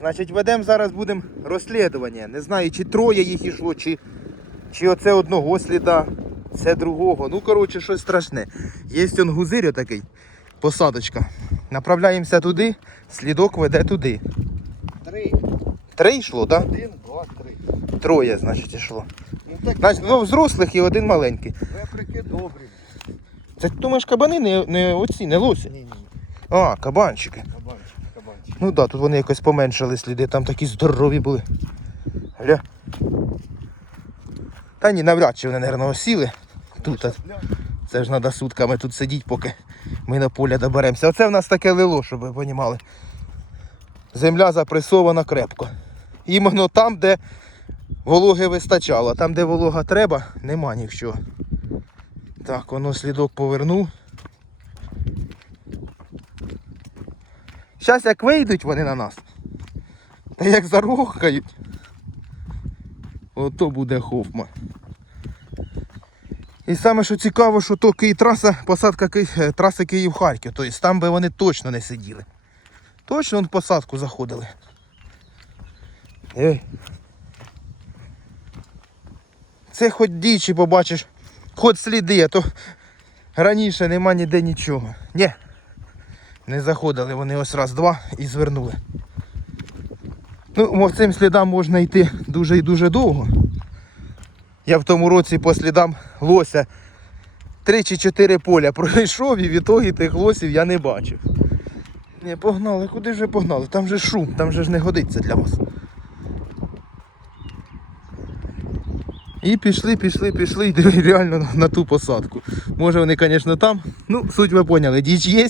Значить, ведемо зараз будемо розслідування. Не знаю, чи троє їх ішло, чи, чи оце одного сліда, це другого. Ну, коротше, щось страшне. Є он гузир такий, посадочка. Направляємося туди, слідок веде туди. Три. Три йшло, так? Один, два, три. Троє, значить, йшло. Ну так, Значить, два взрослих і один маленький. реприки добрі. Це ти думаєш, кабани не, не оці, не лосі? Ні, ні, А, кабанчики. Ну так, да, тут вони якось поменшали сліди, там такі здорові були. Гля. Та ні, навряд чи вони, мабуть, осіли. Тут, це ж треба сутками тут сидіти, поки ми на поля доберемося. Оце в нас таке лило, щоб ви розуміли. Земля запресована крепко. Іменно там, де вологи вистачало. Там, де волога треба, нема нічого. Так, воно слідок повернув. Зараз як вийдуть вони на нас, та як зарохкають, ото буде хофма. І саме що цікаво, що то Київ траса, посадка Ки- е, траси Київ-Харків. Тобто там би вони точно не сиділи. Точно в посадку заходили. Ей. Це хоч дічі побачиш, хоч сліди, а то раніше нема ніде нічого. Ні. Не заходили вони ось раз, два і звернули. Ну, цим слідам можна йти дуже і дуже довго. Я в тому році по слідам лося три чи чотири поля пройшов і в ітогі тих лосів я не бачив. Не, погнали, куди ви погнали? Там же шум, там же ж не годиться для вас. І пішли, пішли, пішли, і реально на, на ту посадку. Може вони, звісно, там. Ну, суть ви поняли. Діч є,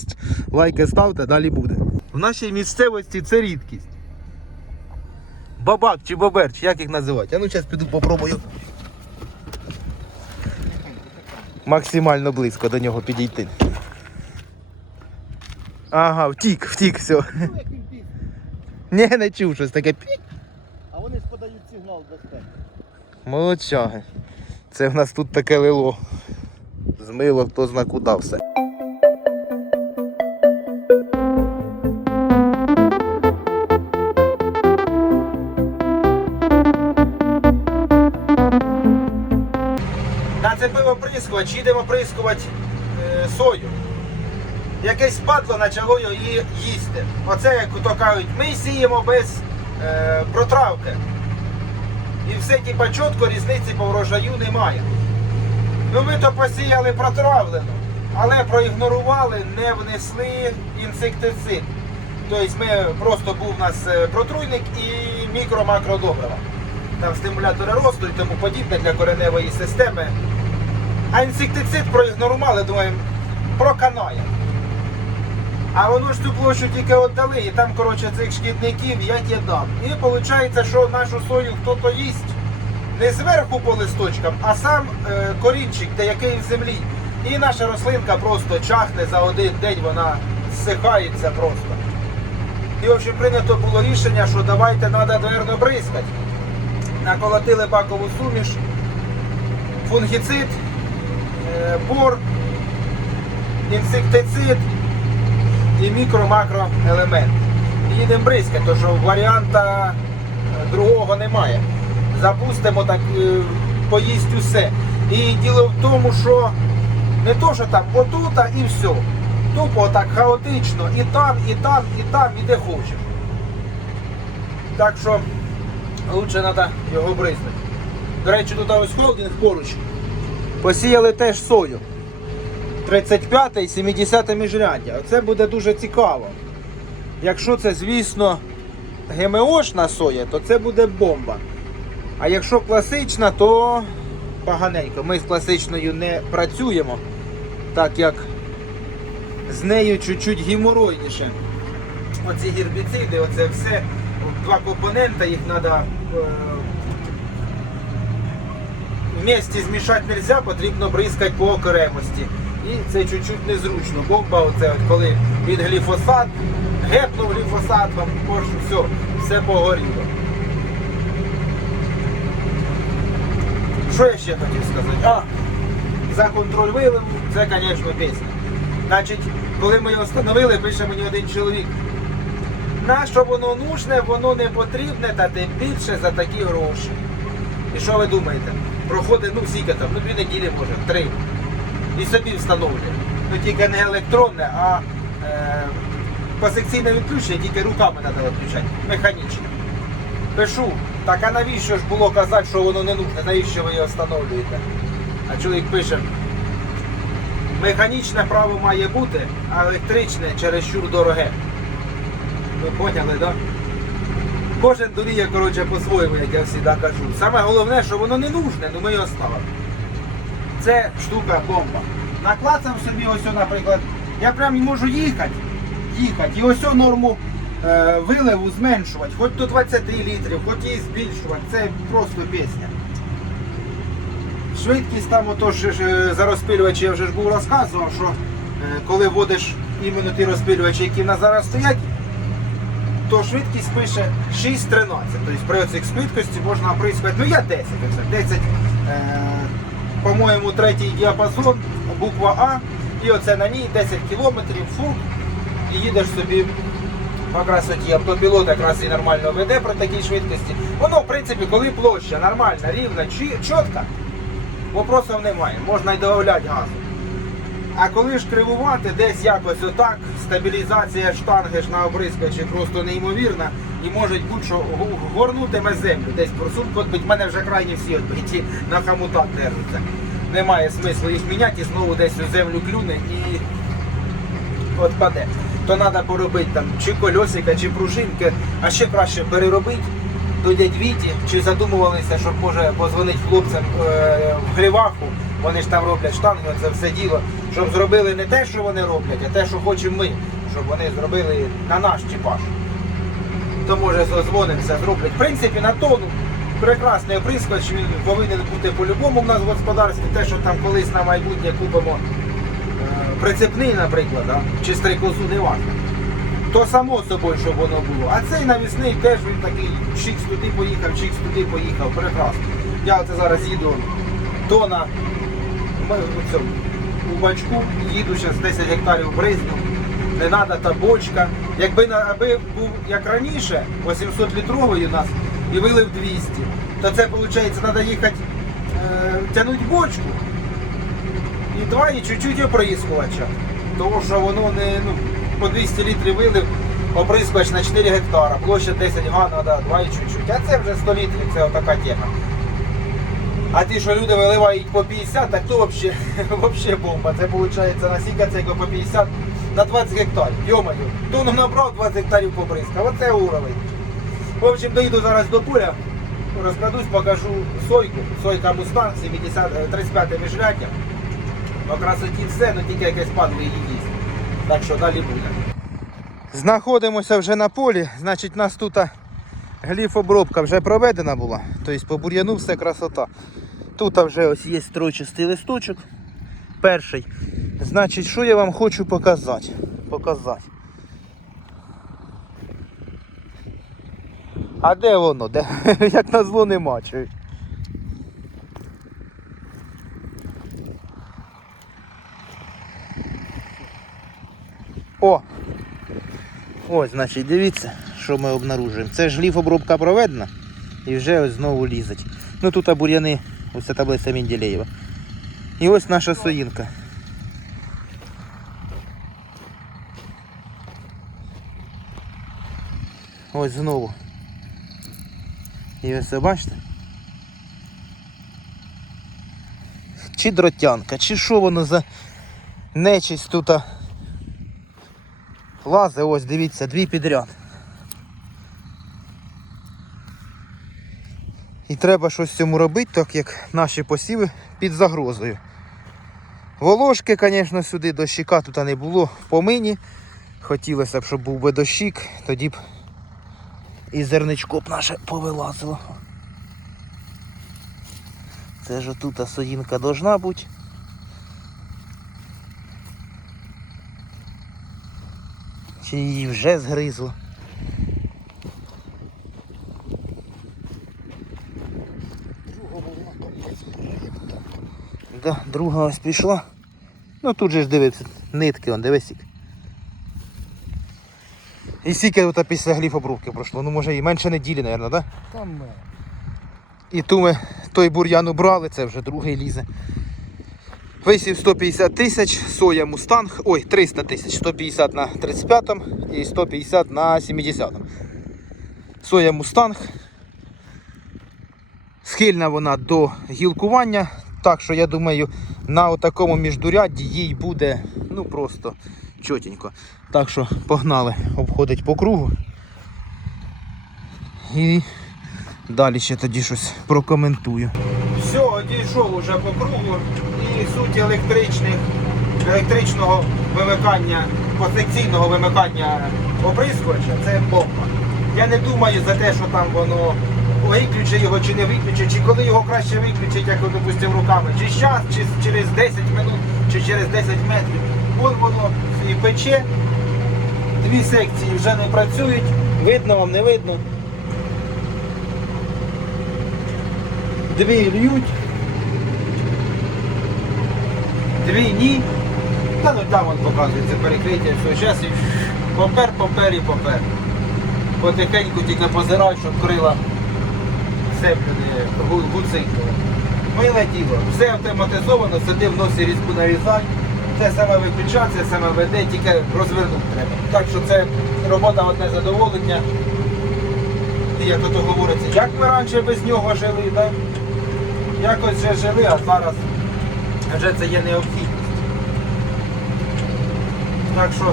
лайки ставте, далі буде. В нашій місцевості це рідкість. Бабак чи бобер, чи як їх називати? А ну зараз піду попробую. Максимально близько до нього підійти. Ага, втік, втік, все. Ну. Ні, не чув щось таке. А вони ж подають сигнал безпеки. Молодчаги. Це в нас тут таке лило. Змило хто зна куди все. Нацепив оприскувач, їдемо оприскувати е, сою. Якесь падло почало її їсти. Оце, як то кажуть, ми сіємо без е, протравки. Все типа чітко різниці по врожаю немає. Ну ми то посіяли протравлено, але проігнорували, не внесли інсектицид. Тобто ми просто був у нас е, протруйник і мікро-макродобрива. Там стимулятори росту і тому подібне для кореневої системи. А інсектицид проігнорували, думаємо, проканає. А воно ж цю площу тільки віддали, і там, коротше, цих шкідників я ті дам. І виходить, що нашу сою хто-то їсть не зверху по листочкам, а сам е, корінчик, де який в землі. І наша рослинка просто чахне за один день, вона зсихається просто. І в общем прийнято було рішення, що давайте треба дверно бризкати. Наколотили бакову суміш, фунгіцид, е, бор, інсектицид і мікро-макро елемент. Їдемо бризкати, тому що варіанта е, другого немає. Запустимо так, е, поїсть усе. І діло в тому, що не то, що там отута і все. Тупо так хаотично. І там, і там, і там, і де хочеш. Так що лучше треба його бризнути. До речі, тут ось холдинг поруч. Посіяли теж сою. 35 і 70 міжряддя. Оце буде дуже цікаво. Якщо це, звісно, ГМОшна соя, то це буде бомба. А якщо класична, то поганенько. Ми з класичною не працюємо, так як з нею чуть-чуть геморойніше. Оці гербіциди, оце все, два компоненти, їх треба вместе змішати не можна, потрібно бризкати по окремості. І це чуть-чуть незручно. Бомба, оце от коли від гліфосат, гепнув гліфосат, вам все, все погоріло. Що я ще хотів сказати? А, за контроль виливу, це, звісно, пісня. Значить, коли ми його встановили, пише мені один чоловік. На що воно нужне, воно не потрібне, та тим більше за такі гроші. І що ви думаєте? Проходить, ну скільки там, ну дві неділі може, три. І собі встановлює. Ну тільки не електронне, а е, посекційне відключення, тільки руками треба відключати, механічне. Пишу, так а навіщо ж було казати, що воно не нужне, навіщо ви його встановлюєте? А чоловік пише, механічне право має бути, а електричне чересчур дороге. Ви поняли, так? Да? Кожен дуріє, коротше, по-своєму, як я завжди кажу. Саме головне, що воно не нужне, ну ми його ставимо. Це штука бомба. Наклацав собі ось, наприклад, я прям можу їхати, їхати, і ось норму виливу зменшувати, хоч до 20 літрів, хоч її збільшувати. Це просто пісня. Швидкість там ото ж е, за розпилювачі я вже ж був розказував, що е, коли вводиш іменно ті розпилювачі, які в нас зараз стоять, то швидкість пише 6.13. Тобто при цих швидкості можна оприскувати, ну я 10. 10 е, по-моєму, третій діапазон, буква А, і оце на ній 10 кілометрів, фу, і їдеш собі по красоті. Автопілот якраз і нормально веде при такій швидкості. Воно, в принципі, коли площа нормальна, рівна, чітка, вопросів немає, можна й додавати газу. А коли ж кривувати, десь якось отак, стабілізація штанги ж на оприскувачі просто неймовірна і може бути, що гу- горнутиме землю, десь просунку відбить. Мене вже крайні всі відбиті на хамутах держаться. Немає смислу їх міняти і знову десь у землю клюне і відпаде. То треба поробити там чи кольосика, чи пружинки, а ще краще переробити. До дядь Віті, чи задумувалися, щоб може позвонити хлопцям е, в Гриваху, вони ж там роблять штанги, це все діло, щоб зробили не те, що вони роблять, а те, що хочемо ми, щоб вони зробили на наш чіпаж. То може зазвонимося, зроблять. В принципі, на тону. Прекрасний оприскувач, він повинен бути по-любому в нас в господарстві, те, що там колись на майбутнє купимо прицепний, наприклад, чи стрикозу, не важливо. То само собою, щоб воно було. А цей навісний теж він такий чікс туди поїхав, чікс туди поїхав. Прекрасно. Я оце зараз їду до на у бачку, їду зараз 10 гектарів бризню. Не треба та бочка. Якби аби був як раніше, 800 літровий у нас і вилив 200, то це виходить, треба їхати е, тягнути бочку і два, і чуть-чуть оприскувача. Тому що воно не ну, по 200 літрів вилив, оприскувач на 4 гектара, площа 10 га, треба 2 і чуть-чуть. А це вже 100 літрів, це отака тема. А ті, що люди виливають по 50, так то взагалі, взагалі бомба. Це виходить на скільки це по 50 на 20 гектарів. Йомаю, тону набрав 20 гектарів побризкав. Оце уровень. В общем, доїду зараз до поля, розкладусь, покажу сойку. Сойка Мустанг 70, е, 35 міжряддя. По красоті все, ну тільки якесь падло її їсть. Так що далі буде. Знаходимося вже на полі, значить у нас тут гліфобробка вже проведена була. Тобто по бур'яну все красота. Тут вже ось є стройчастий листочок. Перший. Значить, що я вам хочу показати? Показати. А де воно? Де? Як на зло нема. чуєш? О! Ось, значить, дивіться, що ми обнаружуємо. Це ж ліфобробка проведена і вже ось знову лізать. Ну тут бур'яни, ось ця таблиця Менділеєва. І ось наша соїнка. Ось знову. І ось це бачите? Чи дротянка, чи що воно за нечисть тут лази, ось дивіться, дві підряд. І треба щось цьому робити, так як наші посіви під загрозою. Волошки, звісно, сюди дощика тут не було помині. Хотілося б, щоб був би дощик, тоді б і зерничко б наше повилазило. Це ж тут соїнка должна бути. Чи її вже згризло? Да, друга ось пішла. Ну тут же ж дивиться, нитки, он дивись. І скільки тут після гліфобрубки пройшло? Ну може і менше неділі, мабуть, так? Да? Там І ту ми той бур'ян убрали, це вже другий лізе. Висів 150 тисяч, соя мустанг, ой, 300 тисяч, 150 на 35-му і 150 на 70-му. Соя мустанг. Схильна вона до гілкування, так що я думаю, на отакому міждурядді їй буде ну просто чотенько. Так що погнали, обходить по кругу. І Далі ще тоді щось прокоментую. Все, дійшов уже по кругу і суть електричних, електричного вимикання, посекційного вимикання оприскувача це бомба. Я не думаю за те, що там воно виключить його чи не виключить, чи коли його краще виключить, як, допустимо, руками, чи зараз, чи через 10 минут, чи через 10 метрів. Вон воно і пече. Дві секції вже не працюють. Видно вам, не видно. Дві льють. Дві ні. Та ну там он показується перекриття, все, зараз і попер, попер і попер. Потихеньку тільки позирай, щоб крила сеплюни гуцикнули. Миле діло, все автоматизовано, сиди в носі різку нарізай. Це саме виключає, саме веде, тільки розвернути треба. Так що це робота одне задоволення. І як ото говориться, як ми раніше без нього жили, так? Якось вже жили, а зараз вже це є необхідність. Так що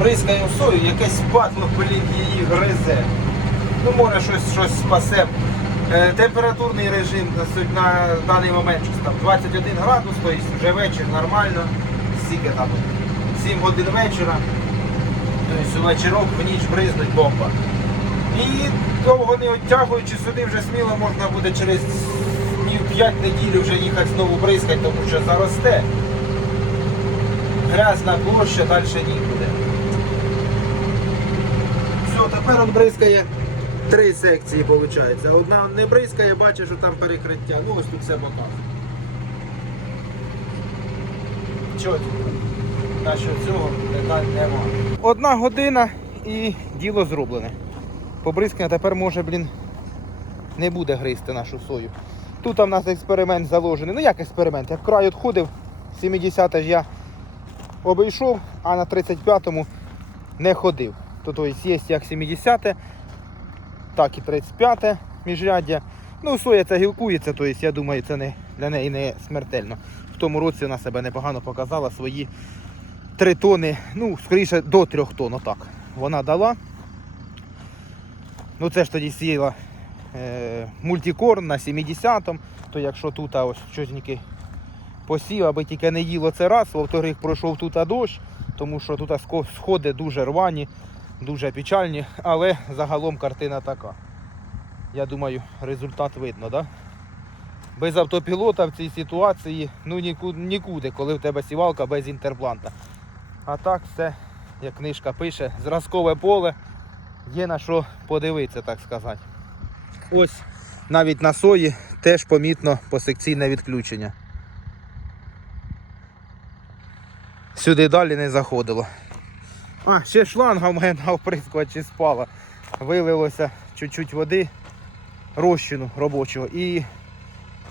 бризкаємо сою, якесь падло, блін, її гризе. Ну, може щось, щось спасе. Е, температурний режим на, на даний момент щось там 21 градус, тобто вже вечір нормально. Скільки там? 7 годин вечора. Тобто вечірок в ніч бризнуть бомба. І довго не оттягуючи сюди, вже сміло можна буде через 5 неділь вже їхати знову бризкати, тому що заросте. Грязна площа, далі нікуди. Все, тепер він бризкає три секції, виходить. Одна не бризкає, бачиш, що там перекриття. Ну ось тут все показує. Чотко. Що цього. Одна година і діло зроблене. Побризкання тепер може, блін, не буде гризти нашу сою. Тут у нас експеримент заложений. Ну як експеримент? Я край відходив, 70 ж я обійшов, а на 35-му не ходив. Тобто є як 70, так і 35 міжряддя. Ну, соя це гілкується, тобто я думаю, це не, для неї не смертельно. В тому році вона себе непогано показала свої 3 тони, ну, скоріше до 3 тонн, отак. Вона дала. Ну це ж тоді сіяла е, мультикорн на 70-му, то якщо тут ось чотенький посів, аби тільки не їло це раз, во-вторых, пройшов тут дощ, тому що тут сходи дуже рвані, дуже печальні, але загалом картина така. Я думаю, результат видно, да? Без автопілота в цій ситуації ну нікуди, коли в тебе сівалка без інтерпланта. А так все, як книжка пише, зразкове поле є на що подивитися, так сказати. Ось навіть на сої теж помітно посекційне відключення. Сюди далі не заходило. А, ще шланга в мене на оприскувачі спала. Вилилося чуть-чуть води, розчину робочого і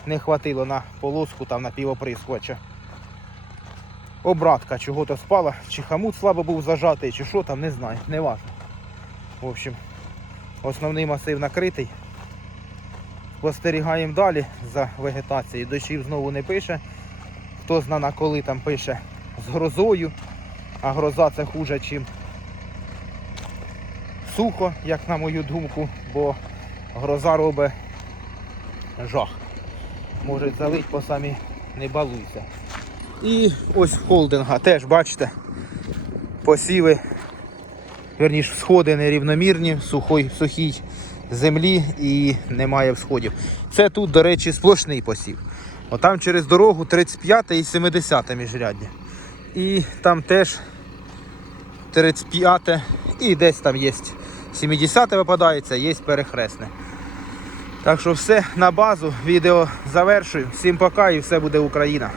не хватило на полоску там на півоприскувача. Обратка чого-то спала, чи хамут слабо був зажатий, чи що там, не знаю, не важно. В общем, основний масив накритий. Спостерігаємо далі за вегетацією. Дощів знову не пише. Хто зна на коли там пише з грозою, а гроза це хуже, чим сухо, як на мою думку, бо гроза робить жах. Може залить по самі не балуйся. І ось холдинга теж бачите, посіви верніше, сходи нерівномірні, в сухій землі і немає всходів. Це тут, до речі, сплошний посів. Отам через дорогу 35 і 70 міжряддя. І там теж 35 і десь там є 70 випадається, є перехресне. Так що все на базу. Відео завершую. Всім пока і все буде Україна.